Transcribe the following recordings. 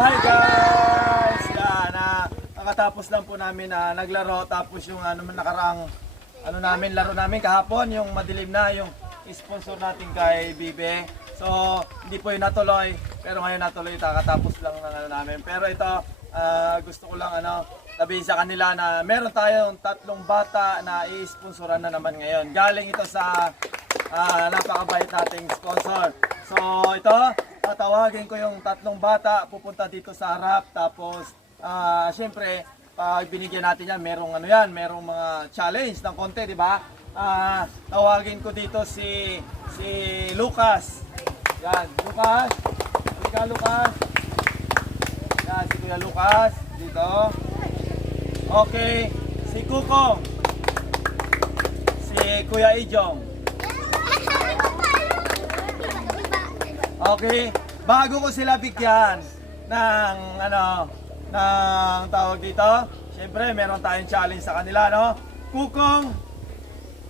Hi guys! Yan, ah, nakatapos lang po namin na naglaro tapos yung ano man nakarang ano namin laro namin kahapon yung madilim na yung sponsor natin kay Bibe. So, hindi po yun natuloy pero ngayon natuloy kakatapos lang ng ano namin. Pero ito ah, gusto ko lang ano sabihin sa kanila na meron tayong tatlong bata na i-sponsoran na naman ngayon. Galing ito sa ah, napakabait nating sponsor. So ito, tatawagin ko yung tatlong bata pupunta dito sa harap tapos ah syempre pag binigyan natin yan, merong ano yan, merong mga challenge ng konti, di ba? Ah, tawagin ko dito si si Lucas. Yan, Lucas. Ika Lucas. Yan, si Kuya Lucas dito. Okay, si Kukong. Si Kuya Ijong. Okay, bago ko sila bigyan ng ano, ng tawag dito, syempre meron tayong challenge sa kanila, no? Kukong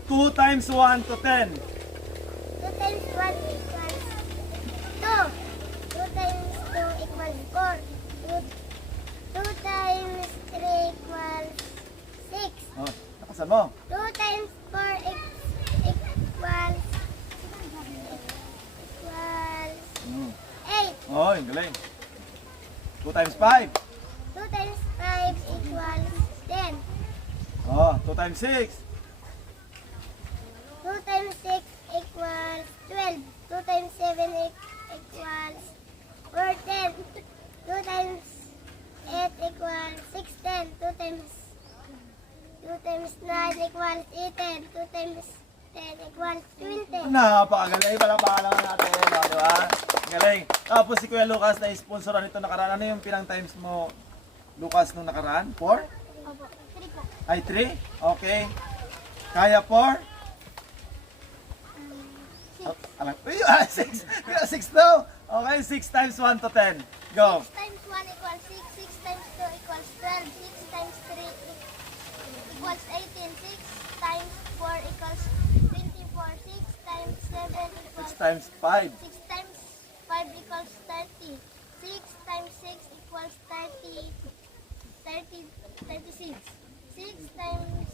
2 times 1 to 10. 2 times 1 equals 2. 2 times 2 equals 4. 2, 2 times 3 equals 6. Oh, nakasan mo. 2 times 4 equals equals Mm. 8. Yung galing. 2 times 5. 2 times 5 equals 10. Oh, 2 times 6. 2 times 6 equals 12. 2 times 7 e- equals 14. 2 times 8 equals 16. 2 times 2 times 9 equals 18. 2 times 10 equals 20. Napakagaling pala pangalan natin, oh, di ba? Galing. Tapos si Kuya Lucas na sponsoran nito nakaraan. Ano yung pinang times mo, Lucas, nung nakaraan? 4? Opo, 3 po. Ay, 3? Okay. Kaya 4? Oh, alam. Uy, ah, 6. 6 daw. Okay, 6 times 1 to 10. Go. 6 times 1 equals 6. 6 times 2 equals 12. 6 times 3 equals 18. 6 times 4 equals 24. 6 times 7 equals 6 times 5. 6 times 5 equals 30. 6 times 6 equals 30. 30, 36. 6 times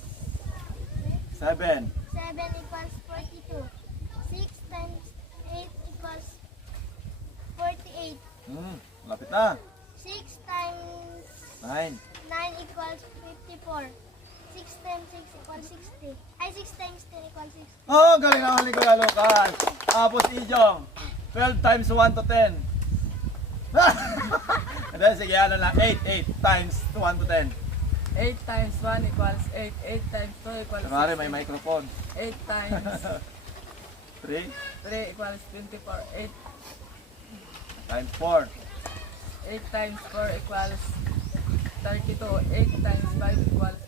7. 7 equals 42. 6 times 8 equals 48. Hmm, lapit na. 6 times 9. 9 equals 54. 6 times 6 equals 60. Ay, 6 times 10 equals 60. Oh, galing naman ni Kuya Lucas. Tapos Ijong. 12 times 1 to 10. And then, sige, ano lang. 8, 8 times 1 to 10. 8 times 1 equals 8. 8 times 2 equals Kunwari, may 16. microphone. 8 times 3 3 equals 24. 8, times 4. 8 times 4 equals 32. 8 times 5 equals 40.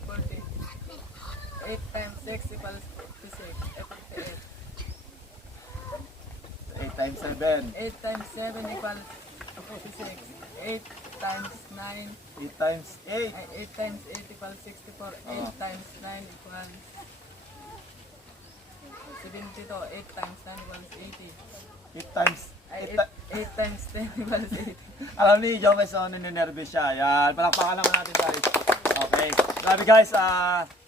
8 times 6 equals 56. Eh, 58. 8 times 7. 8 times 7 equals 56. 8 times 9 8 times 8. ay 8 times 8 equals 64. 8 Oh. times 9 equals 72. 8 times 9 equals 80. 8 times Ay, 8 8, times 10 equals 80. Alam ni Ijong guys, siya. Yan, palakpakan naman natin guys. Okay. Grabe guys, ah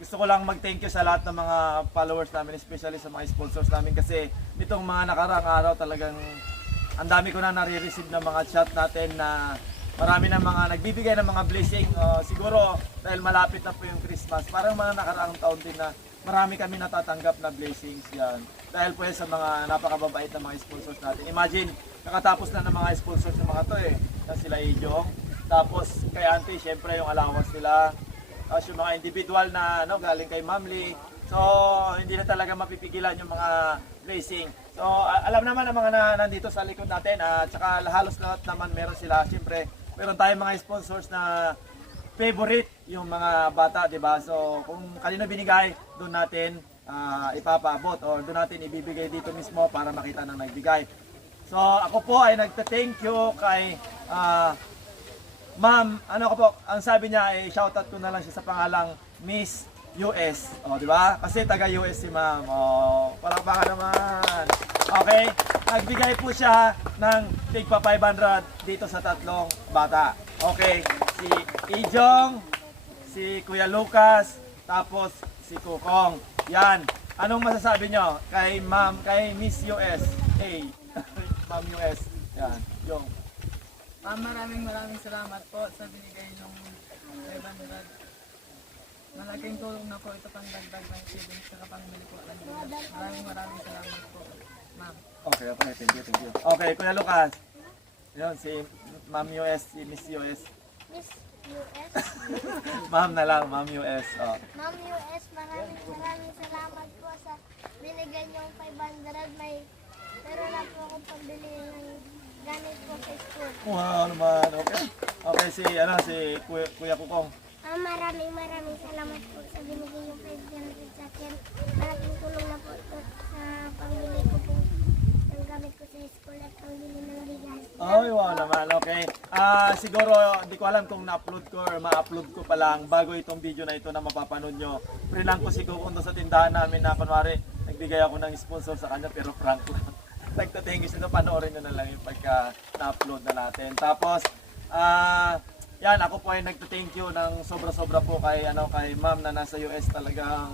gusto ko lang mag-thank you sa lahat ng mga followers namin, especially sa mga sponsors namin kasi nitong mga nakarang araw talagang ang dami ko na nare-receive ng mga chat natin na marami ng mga nagbibigay ng mga blessing. Uh, siguro dahil malapit na po yung Christmas, parang mga nakaraang taon din na marami kami natatanggap na blessings yan. Dahil po yan sa mga napakababait na mga sponsors natin. Imagine, nakatapos na ng mga sponsors ng mga to eh. Yan sila Ijong. Tapos kay Auntie, syempre yung allowance nila. Tapos yung mga individual na ano, galing kay Ma'am Lee. So, hindi na talaga mapipigilan yung mga blessing. So, alam naman ng mga na, nandito sa likod natin. At saka halos lahat naman meron sila. Siyempre, meron tayong mga sponsors na favorite yung mga bata, 'di ba? So, kung kanino binigay, doon natin ah, ipapaabot or doon natin ibibigay dito mismo para makita ng nagbigay. So, ako po ay nagta-thank you kay ah, Ma'am, ano ko po, ang sabi niya ay shoutout ko na lang siya sa pangalang Miss US. O, di ba? Kasi taga US si ma'am. O, palakpakan naman. Okay? Nagbigay po siya ng tigpa 500 dito sa tatlong bata. Okay? Si Ijong, si Kuya Lucas, tapos si Kukong. Yan. Anong masasabi nyo kay ma'am, kay Miss US? Hey, ma'am US. Yan. Yung. Ma'am, maraming maraming salamat po sa binigay ng 500. Malaking tulong na po ito pang dagdag ng savings sa pamili po. Maraming maraming salamat po, ma'am. Okay, okay. Thank you, thank you. Okay, Kuya Lucas. Yun, si Ma'am US, si Miss US. Miss US. Ma'am na lang, Ma'am US. Oh. Ma'am US, maraming maraming salamat po sa binigay niyong 500. May pero na po akong pambili ng gamit po sa school. Wow naman, okay. Okay, si, ano, si Kuya, Kuya Kukong. Ah, maraming maraming salamat po sa binigay yung 500 sa akin. Malaking tulong na po ito sa pambili ko po ng gamit ko sa school at pambili ng bigas. Ay, wow naman, okay. Ah, siguro, hindi ko alam kung na-upload ko or ma-upload ko pa lang bago itong video na ito na mapapanood nyo. Prinang ko si Kukong sa tindahan namin na kunwari, nagbigay ako ng sponsor sa kanya pero prank lang. Nagta-thank you sila, panoorin nyo na lang yung pagka na-upload na natin. Tapos, ah, yan, ako po ay nagta-thank you ng sobra-sobra po kay, ano, kay ma'am na nasa US talagang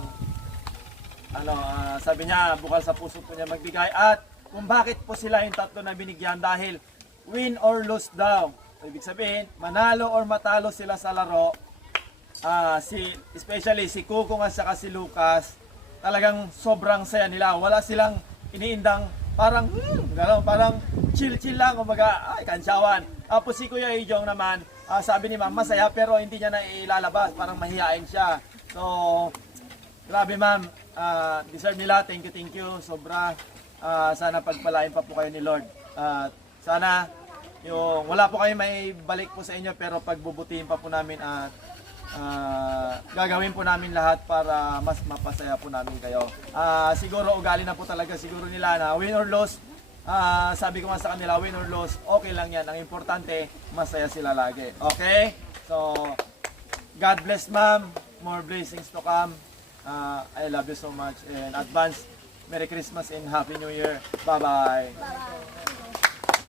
ano, ah, sabi niya, bukal sa puso po niya magbigay. At kung bakit po sila yung tatlo na binigyan dahil win or lose daw. Ibig sabihin, manalo or matalo sila sa laro. Ah, si especially si Kukong at saka si Lucas, talagang sobrang saya nila. Wala silang iniindang parang hmm, gano'n, parang chill-chill lang kumbaga, ay kansyawan. Tapos si Kuya Ijong naman, ah, sabi ni Ma'am, masaya pero hindi niya na ilalabas, parang mahihain siya. So, Grabe ma'am, Ah, deserve nila. Thank you, thank you. Sobra. Ah, sana pagpalain pa po kayo ni Lord. At sana yung wala po kayo may balik po sa inyo pero pagbubutihin pa po namin at ah, gagawin po namin lahat para mas mapasaya po namin kayo. Ah, siguro ugali na po talaga siguro nila na win or loss. Ah, sabi ko nga sa kanila, win or loss, okay lang yan. Ang importante, masaya sila lagi. Okay? So, God bless ma'am. More blessings to come. Uh, I love you so much. And advance Merry Christmas and Happy New Year. Bye-bye. Bye-bye.